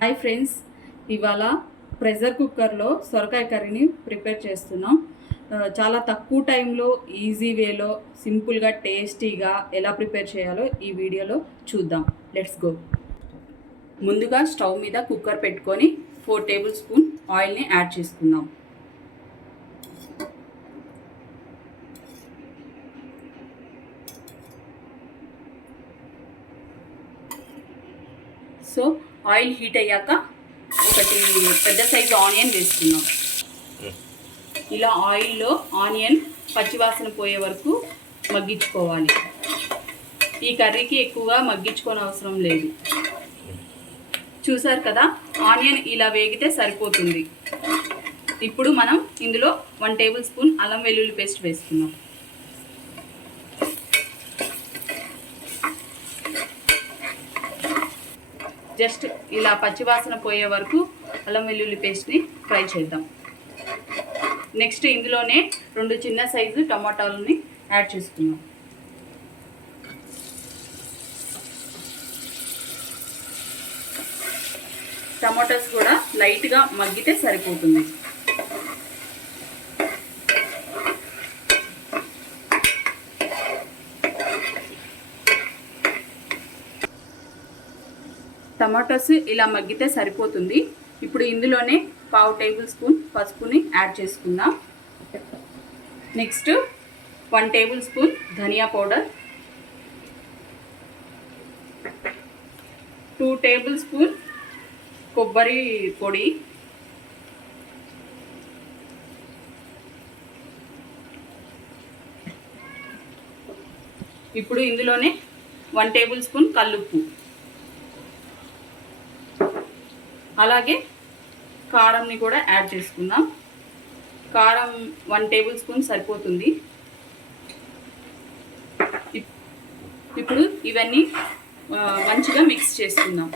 Hi friends ఇవాళ pressure కుక్కర్లో సొరకాయ కర్రీని ప్రిపేర్ చేస్తున్నాం. చాలా తక్కువ టైంలో ఈజీ వేలో సింపుల్గా టేస్టీగా ఎలా ప్రిపేర్ చేయాలో ఈ వీడియోలో చూద్దాం. లెట్స్ గో ముందుగా స్టవ్ మీద కుక్కర్ పెట్టుకొని ఫోర్ టేబుల్ స్పూన్ ఆయిల్ని యాడ్ చేసుకుందాం. సో ఆయిల్ హీట్ అయ్యాక ఒకటి పెద్ద సైజు ఆనియన్ వేసుకున్నాం ఇలా ఆయిల్లో ఆనియన్ పచ్చివాసన పోయే వరకు మగ్గించుకోవాలి. ఈ కర్రీకి ఎక్కువగా మగ్గించుకోని అవసరం లేదు. చూసారు కదా ఆనియన్ ఇలా వేగితే సరిపోతుంది. ఇప్పుడు మనం ఇందులో వన్ టేబుల్ స్పూన్ అల్లం వెల్లుల్లి పేస్ట్ వేసుకున్నాం జస్ట్ ఇలా పచ్చివాసన పోయే వరకు అల్లం వెల్లుల్లి పేస్ట్ని ఫ్రై చేద్దాం. నెక్స్ట్ ఇందులోనే రెండు చిన్న సైజు టమాటాలని యాడ్ చేసుకుందాం. టమాటాస్ కూడా లైట్గా మగ్గితే సరిపోతుంది. టమాటోస్ ఇలా మగ్గితే సరిపోతుంది. ఇప్పుడు ఇందులోనే పావు టేబుల్ స్పూన్ పసుపుని యాడ్ చేసుకుందాం. నెక్స్ట్ వన్ టేబుల్ స్పూన్ ధనియా పౌడర్. టూ టేబుల్ స్పూన్ కొబ్బరి పొడి. ఇప్పుడు ఇందులోనే వన్ టేబుల్ స్పూన్ కల్లుప్పు. అలాగే కారంని కూడా యాడ్ చేసుకుందాం. కారం వన్ టేబుల్ స్పూన్ సరిపోతుంది. ఇప్పుడు ఇవన్నీ మంచిగా మిక్స్ చేసుకుందాం.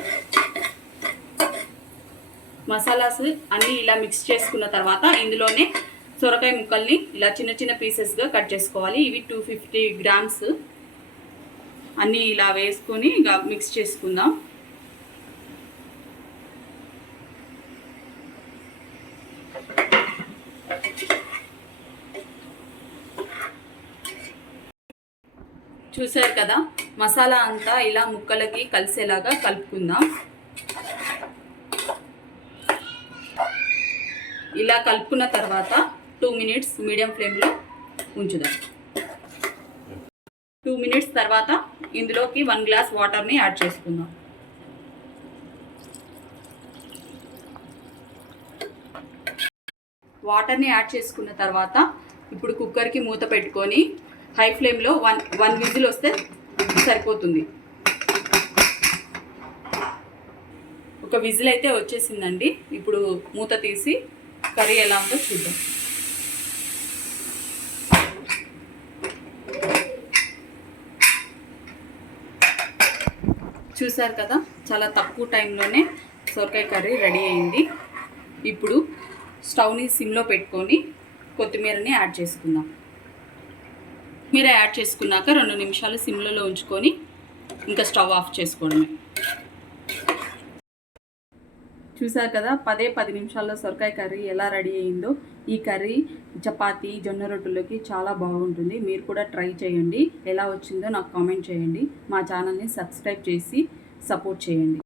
మసాలాస్ అన్నీ ఇలా మిక్స్ చేసుకున్న తర్వాత ఇందులోనే సొరకాయ ముక్కల్ని ఇలా చిన్న చిన్న పీసెస్గా కట్ చేసుకోవాలి. ఇవి టూ ఫిఫ్టీ గ్రామ్స్ అన్నీ ఇలా వేసుకొని ఇక మిక్స్ చేసుకుందాం. చూసారు కదా? మసాలా అంతా ఇలా ముక్కలకి కలిసేలాగా కలుపుకుందాం. ఇలా కలుపుకున్న తర్వాత టూ మినిట్స్ మీడియం ఫ్లేమ్లో ఉంచుదాం. టూ మినిట్స్ తర్వాత ఇందులోకి వన్ గ్లాస్ వాటర్ని యాడ్ చేసుకుందాం. వాటర్ని యాడ్ చేసుకున్న తర్వాత ఇప్పుడు కుక్కర్కి మూత పెట్టుకొని హై ఫ్లేమ్లో వన్ వన్ విజిల్ వస్తే సరిపోతుంది. ఒక విజిల్ అయితే వచ్చేసిందండి. ఇప్పుడు మూత తీసి కర్రీ ఎలా ఉందో చూద్దాం. చూసారు కదా చాలా తక్కువ టైంలోనే సొరకాయ కర్రీ రెడీ అయింది. ఇప్పుడు స్టవ్ని సిమ్లో పెట్టుకొని కొత్తిమీరని యాడ్ చేసుకుందాం. కొత్తిమీర యాడ్ చేసుకున్నాక రెండు నిమిషాలు సిమ్లలో ఉంచుకొని ఇంకా స్టవ్ ఆఫ్ చేసుకోవడమే. చూసారు కదా పదే పది నిమిషాల్లో సొరకాయ కర్రీ ఎలా రెడీ అయిందో. ఈ కర్రీ చపాతీ జొన్న రొట్టెలోకి చాలా బాగుంటుంది. మీరు కూడా ట్రై చేయండి. ఎలా వచ్చిందో నాకు కామెంట్ చేయండి. మా ఛానల్ని సబ్స్క్రైబ్ చేసి సపోర్ట్ చేయండి.